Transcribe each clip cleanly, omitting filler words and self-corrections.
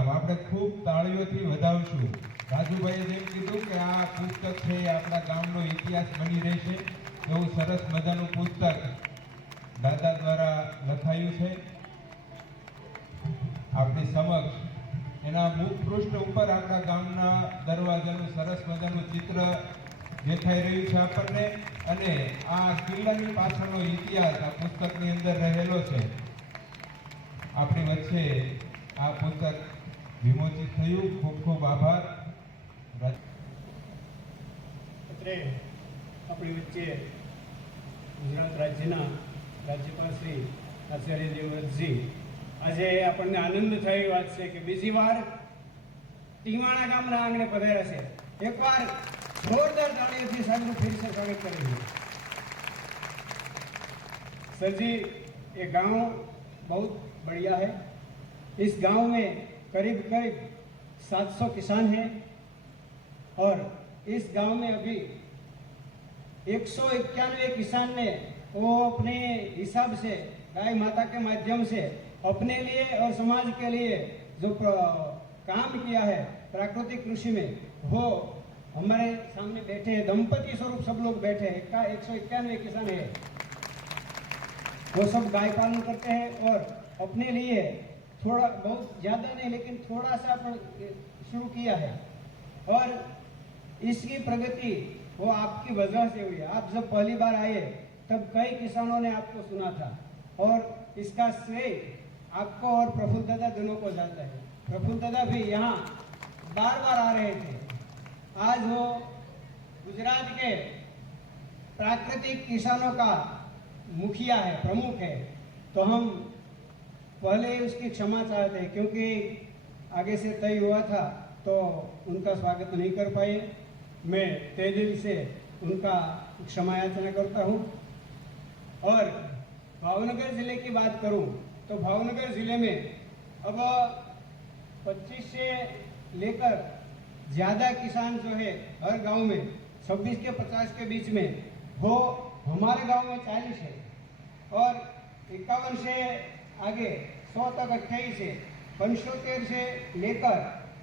ગામ આપણે ખૂબ તાળીઓથી વધાવશું। રાજુભાઈએ જેમ કીધું કે આ પુસ્તક છે એ આપણા ગામનો ઇતિહાસ બની રહેશે, એવું સરસ મજાનું પુસ્તક દાદા દ્વારા લખાયું છે આપણી સમક્ષ। એના મુખ પૃષ્ઠ ઉપર આપણા ગામના દરવાજાનું સરસ મજાનું ચિત્ર દેખાઈ રહ્યું છે આપણને, અને આ કિલ્લાની પાછળનો ઇતિહાસ આ પુસ્તકની અંદર રહેલો છે। આપણી વચ્ચે આ પુસ્તક વિમોચિત થયું। ખૂબ ખૂબ આભાર। અત્રે આપણી વચ્ચે ગુજરાત રાજ્યના રાજ્યપાલ શ્રી આચાર્ય દેવવ્રતજી, આજે આપણને આનંદ થઈ વાત છે કે બીજી વાર ટીમાણા ગામના આંગણે પધાર્યા છે। એકવાર जोरदार तालियों साहब फिर से स्वागत करेंगे। सर जी, ये गांव बहुत बढ़िया है। इस गांव में करीब करीब 700 किसान हैं और इस गांव में अभी 191 किसान ने वो अपने हिसाब से गाय माता के माध्यम से अपने लिए और समाज के लिए जो काम किया है प्राकृतिक कृषि में, वो हमारे सामने बैठे हैं। दंपति स्वरूप सब लोग बैठे हैं। 191 किसान है, वो सब गाय पालन करते हैं और अपने लिए थोड़ा बहुत ज़्यादा नहीं लेकिन थोड़ा सा शुरू किया है, और इसकी प्रगति वो आपकी वजह से हुई है। आप जब पहली बार आए तब कई किसानों ने आपको सुना था, और इसका श्रेय आपको और प्रफुल्ल दादा दोनों को जाता है। प्रफुल्ल दादा भी यहाँ बार बार आ रहे थे। आज वो गुजरात के प्राकृतिक किसानों का मुखिया है, प्रमुख है, तो हम पहले उसकी क्षमा चाहते हैं क्योंकि आगे से तय हुआ था तो उनका स्वागत नहीं कर पाए। मैं तहे दिल से उनका क्षमा याचना करता हूँ। और भावनगर ज़िले की बात करूँ तो भावनगर ज़िले में अब 25 से लेकर ज़्यादा किसान जो है हर गांव में 26 के 50 के बीच में, वो हमारे गांव में 40 है, और 51 से आगे 100 तक 28 है। 75 से लेकर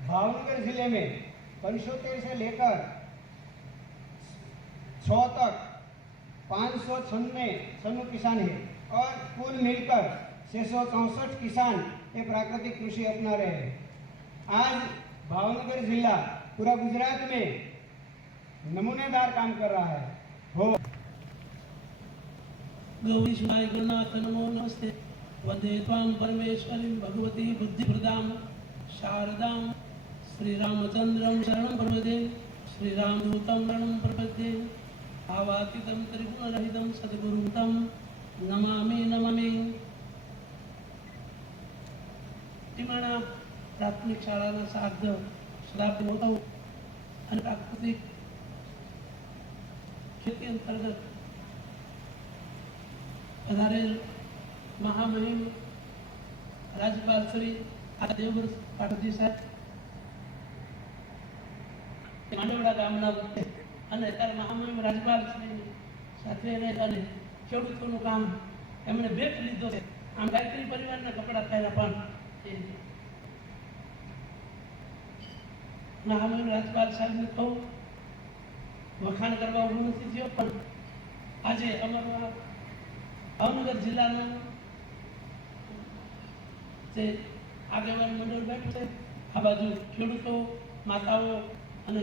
भावनगर जिले में 75 से लेकर 100 तक 596 किसान है, और कुल मिलकर 664 किसान ये प्राकृतिक कृषि अपना रहे हैं। आज भावनगर जिला पूरा गुजरात में नमूनेदार काम कर रहा है। हो गौरी शिवाय गणनाथ नमो नमस्ते। वंदे त्वां परमेश्वरीं भगवती बुद्धिप्रदां शारदां श्री रामचंद्रं शरणं प्रपद्ये। श्री रामदूतं शरणं प्रपद्ये। आवातितं त्रिगुणरहितं सद्गुरुं तं नमामि नमामि। टीमाणा प्राथमिक शाळाના સાર્ધ શતાબ્દી મહોત્સવ અને પ્રાકૃતિક ખેતી અંતર્ગત પધારેલ મહામહિમ રાજ્યપાલ શ્રી દેવવ્રત પાઠકજી સાહેબ માંડવડા ગામના અને ત્યારે મહામહિમ રાજ્યપાલ શ્રી સાથે અને ખેડૂતોનું કામ એમણે બેટ લીધો છે। આમ ગાયત્રી પરિવારના કપડા પહેલા પણ મહામહિમ રાજ્યપાલ સાહેબને કહું વખાણ કરવા ઊભું નથી થયો, પણ આજે અમારા ભાવનગર જિલ્લાના જે આગેવાન મંડળ બેઠું છે, આ બાજુ ખેડૂતો માતાઓ અને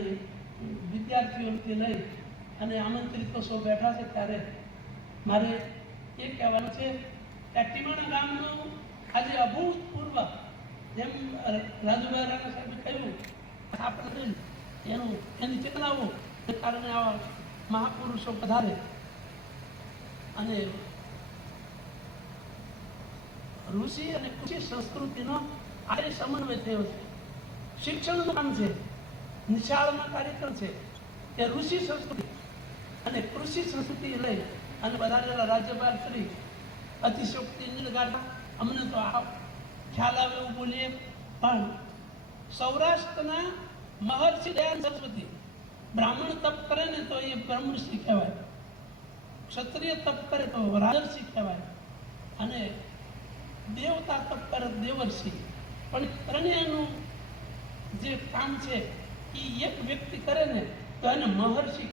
વિદ્યાર્થીઓથી લઈ અને આમંત્રિતો સૌ બેઠા છે, ત્યારે મારે એ કહેવાનું છે કે ટીમાણા ગામનું આજે અભૂતપૂર્વ, જેમ રાજુભાઈ રાણા સાહેબે કહ્યું, આપણે એની ચેતનાઓ કારણે આવા મહાપુરુષો પધારે અને ઋષિ અને કૃષિ સંસ્કૃતિનો આજે સમન્વય થયો છે। શિક્ષણનું કામ છે, નિશાળમાં કાર્યક્રમ છે, તે ઋષિ સંસ્કૃતિ અને કૃષિ સંસ્કૃતિ લઈ અને પધારેલા રાજ્યપાલ શ્રી અતિશોક્તિ નિર્ગાતા અમને તો આ ખ્યાલ આવે એવું બોલીએ, પણ સૌરાષ્ટ્રના મહર્ષિ દયાનંદ સરસ્વતી બ્રાહ્મણ તપ કરે ને તો એ બ્રહ્મર્ષિ કહેવાય, ક્ષત્રિય તપ કરે તો રાજર્ષિ કહેવાય, અને દેવતા તપ કરે દેવર્ષિ, પણ ત્રણેયનું જે કામ છે એ એક વ્યક્તિ કરે ને તો એને મહર્ષિ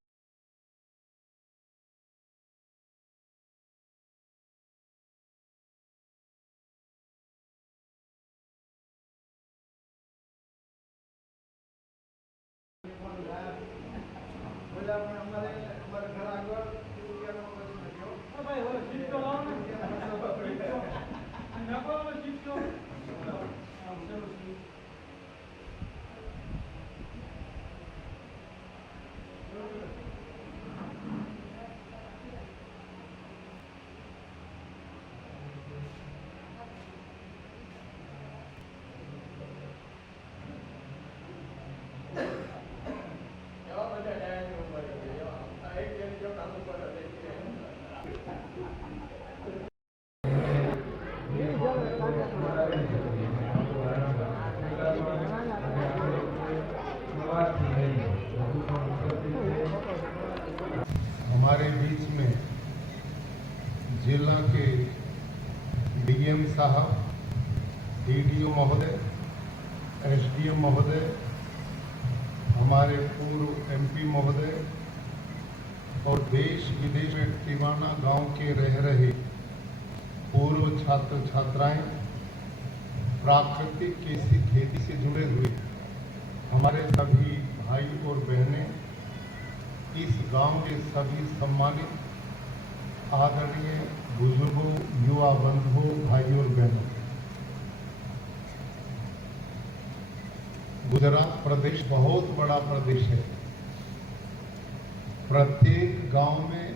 हमारे बीच में जिला के डीएम साहब, डीडीओ महोदय, एसडीएम महोदय, हमारे पूर्व एमपी महोदय और देश विदेश में टिवाना गांव के रह रहे पूर्व छात्र छात्राएं, प्राकृतिक खेती से जुड़े हुए हमारे सभी भाई और बहनें, इस गांव के सभी सम्मानित आदरणीय बुजुर्गों, युवा बंधुओं, भाई और बहनों, गुजरात प्रदेश बहुत बड़ा प्रदेश है। प्रत्येक गांव में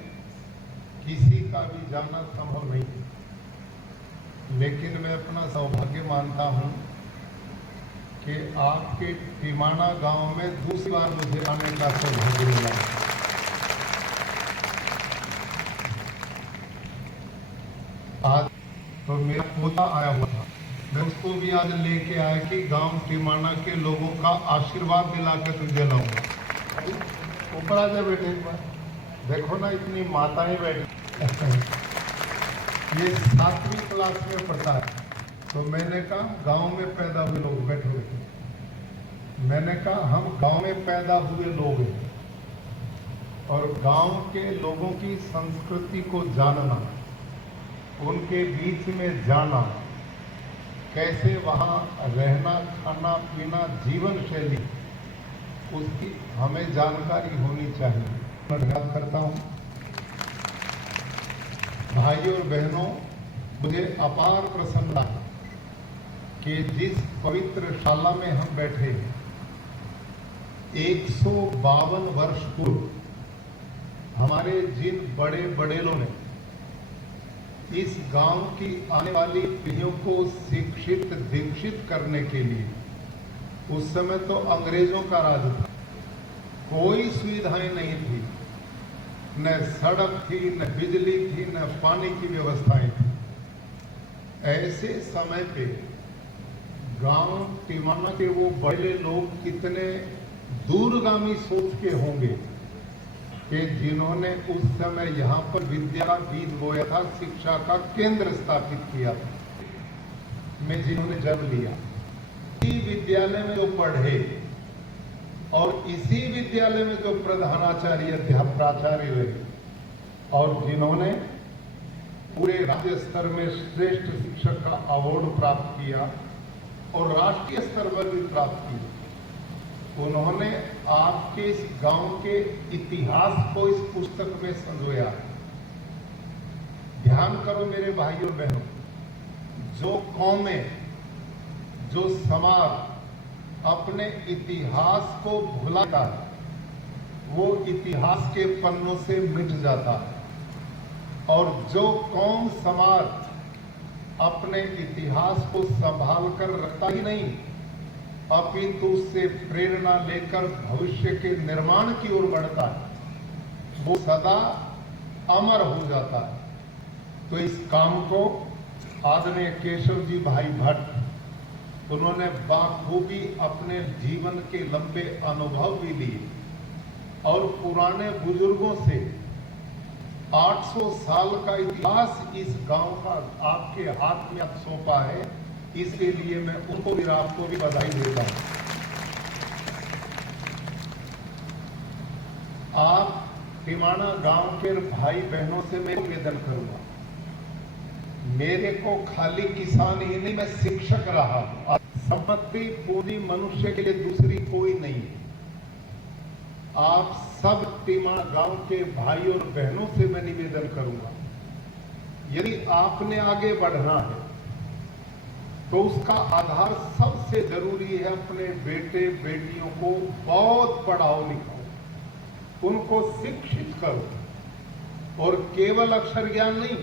किसी का भी जाना संभव नहीं, लेकिन मैं अपना सौभाग्य मानता हूं कि आपके टिमाना गांव में दूसरी बार मुझे आने का सौभाग्य मिला। आज तो मेरा पोता आया हुआ था, मैं उसको भी आज लेके आया कि गांव टिमाना के लोगों का आशीर्वाद दिला के तुझे लाऊंगा। ऊपर आ जाए बेटे एक बार, देखो ना इतनी माताएं बैठी। ये 7वीं क्लास में पढ़ता है। तो मैंने कहा गांव में पैदा हुए लोग बैठे हुए थे। मैंने कहा हम गांव में पैदा हुए लोग हैं और गांव के लोगों की संस्कृति को जानना, उनके बीच में जाना, कैसे वहां रहना, खाना पीना, जीवन शैली, उसकी हमें जानकारी होनी चाहिए। मैं याद करता हूं भाइयों और बहनों, मुझे अपार प्रसन्नता है कि जिस पवित्र शाला में हम बैठे 152 वर्ष पूर्व हमारे जिन बड़े बड़े लोगों ने इस गांव की आने वाली पीढ़ियों को शिक्षित दीक्षित करने के लिए, उस समय तो अंग्रेजों का राज था, कोई सुविधाएं नहीं थी, न सड़क थी, न बिजली थी, न पानी की व्यवस्थाएं थी। ऐसे समय पे गांव टिमाना के वो बड़े लोग कितने दूरगामी सोच के होंगे कि जिन्होंने उस समय यहाँ पर विद्या का बीज बोया था, शिक्षा का केंद्र स्थापित किया था। मैं जिन्होंने जन्म लिया, इसी विद्यालय में जो पढ़े और इसी विद्यालय में जो प्रधानाचार्य प्राचार्य रहे और जिन्होंने पूरे राज्य स्तर में श्रेष्ठ शिक्षक का अवार्ड प्राप्त किया और राष्ट्रीय स्तर पर भी प्राप्त किया, उन्होंने आपके इस गांव के इतिहास को इस पुस्तक में संजोया। ध्यान करो मेरे भाइयों और बहनों, जो कौमें, जो समाज अपने इतिहास को भुलाता है, वो इतिहास के पन्नों से मिट जाता है, और जो कौम समाज अपने इतिहास को संभाल कर रखता ही नहीं, अपितु उससे प्रेरणा लेकर भविष्य के निर्माण की ओर बढ़ता है, वो सदा अमर हो जाता है। तो इस काम को आदरणीय केशव जी भाई भट्ट, उन्होंने बाखूबी अपने जीवन के लंबे अनुभव भी लिए और पुराने बुजुर्गों से 800 साल का इतिहास इस गांव का आपके हाथ में अब सौंपा है। इसके लिए मैं उनको भी, आपको भी बधाई देता हूं। आप टिमाणा गांव के भाई बहनों से मैं निवेदन करूंगा, मेरे को खाली किसान ही नहीं, मैं शिक्षक रहा हूं। संपत्ति पूंजी मनुष्य के लिए दूसरी कोई नहीं है। आप सब टिमाणा गांव के भाई और बहनों से मैं निवेदन करूंगा, यदि आपने आगे बढ़ना है तो उसका आधार सबसे जरूरी है अपने बेटे बेटियों को बहुत पढ़ाओ लिखाओ, उनको शिक्षित करो और केवल अक्षर ज्ञान नहीं,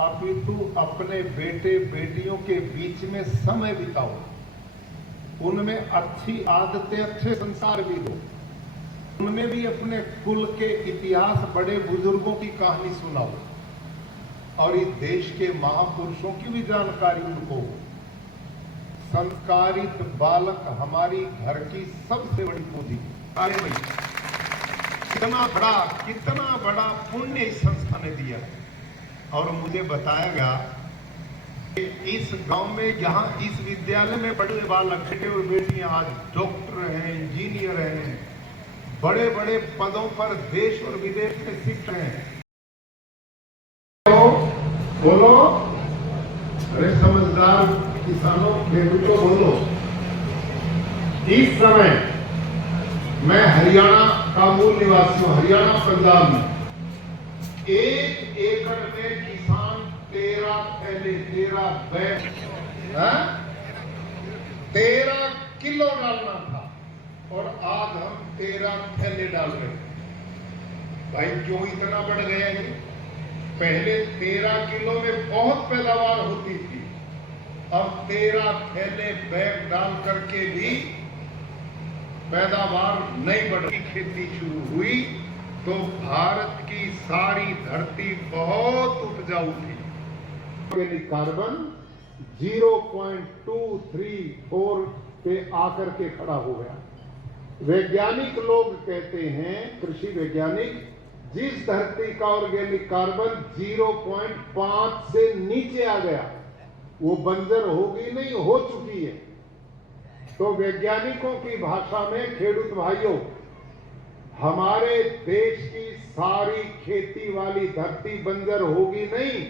अपितु अपने बेटे बेटियों के बीच में समय बिताओ, उनमें अच्छी आदतें अच्छे संस्कार भी दो, उनमें भी अपने कुल के इतिहास बड़े बुजुर्गों की कहानी सुनाओ और इस देश के महापुरुषों की भी जानकारी उनको हो। संस्कारित बालक हमारी घर की सबसे बड़ी पूंजी। अरे भाई कितना बड़ा पुण्य इस संस्था ने दिया है। और मुझे बताया गया कि इस गांव में जहां इस विद्यालय में बड़े बालक बेटे और बेटियां आज डॉक्टर हैं, इंजीनियर हैं, बड़े बड़े पदों पर देश और विदेश में शिक्षक हैं। बोलो, अरे समझदार किसानों खेडूतों बोलो। इस समय मैं हरियाणा का मूल निवासी हूं, हरियाणा पंजाब में 1 एकड़ में किसान 13 बैग 13 किलो डालना था और आज हम 13 थैले डाल रहे हैं। भाई क्यों इतना बढ़ गया है? पहले 13 किलो में बहुत पैदावार होती थी, अब 13 थैले बैग डाल करके भी पैदावार नहीं बढ़ रही। खेती शुरू हुई तो भारत की सारी धरती बहुत उपजाऊ थी। कार्बन 0.234 पे आकर के खड़ा हो गया। वैज्ञानिक लोग कहते हैं, कृषि वैज्ञानिक, जिस धरती का ऑर्गेनिक कार्बन 0.5 से नीचे आ गया वो बंजर होगी नहीं, हो चुकी है। तो वैज्ञानिकों की भाषा में खेडूत भाइयों, हमारे देश की सारी खेती वाली धरती बंजर होगी नहीं,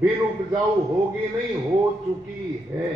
बिन उपजाऊ होगी नहीं, हो चुकी है।